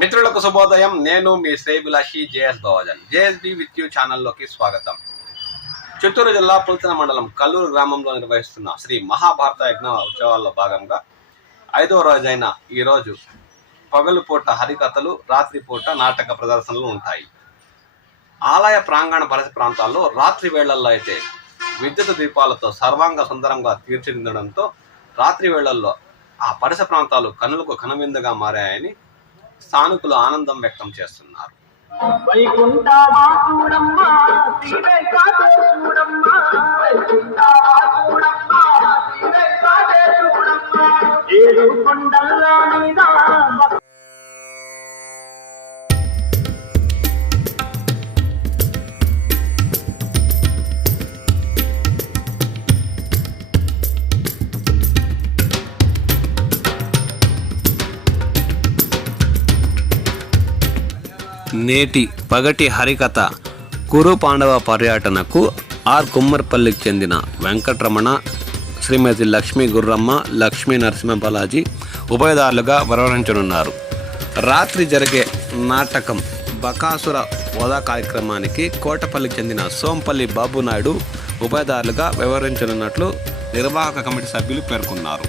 మిత్రులకు శుభోదయం. నేను మీ శ్రేయభిలాషి జేఎస్ భవజన్. జేఎస్బి విత్ యూ ఛానల్లోకి స్వాగతం. చిత్తూరు జిల్లా పుల్చన మండలం కల్లూరు గ్రామంలో నిర్వహిస్తున్న శ్రీ మహాభారత యజ్ఞ ఉత్సవాల్లో భాగంగా 5వ రోజైన ఈరోజు పగలుపూట హరికథలు, రాత్రిపూట నాటక ప్రదర్శనలు ఉంటాయి. ఆలయ ప్రాంగణ పరిసర ప్రాంతాల్లో రాత్రి వేళల్లో అయితే విద్యుత్ దీపాలతో సర్వాంగ సుందరంగా తీర్చిదిద్దడంతో రాత్రి వేళల్లో ఆ పరిసర ప్రాంతాలు కనులకు కనువిందుగా మారాయని స్థానికులు ఆనందం వ్యక్తం చేస్తున్నారు. నేటి పగటి హరికథ కురు పాండవ పర్యటనకు ఆర్ కుమ్మర్పల్లికి చెందిన వెంకటరమణ, శ్రీమతి లక్ష్మీ గుర్రమ్మ, లక్ష్మీ నరసింహబాలాజీ ఉభయదారులుగా వ్యవహరించనున్నారు. రాత్రి జరిగే నాటకం బకాసుర వధ కార్యక్రమానికి కోటపల్లికి చెందిన సోంపల్లి బాబునాయుడు ఉభయదారులుగా వ్యవహరించనున్నట్లు నిర్వాహక కమిటీ సభ్యులు పేర్కొన్నారు.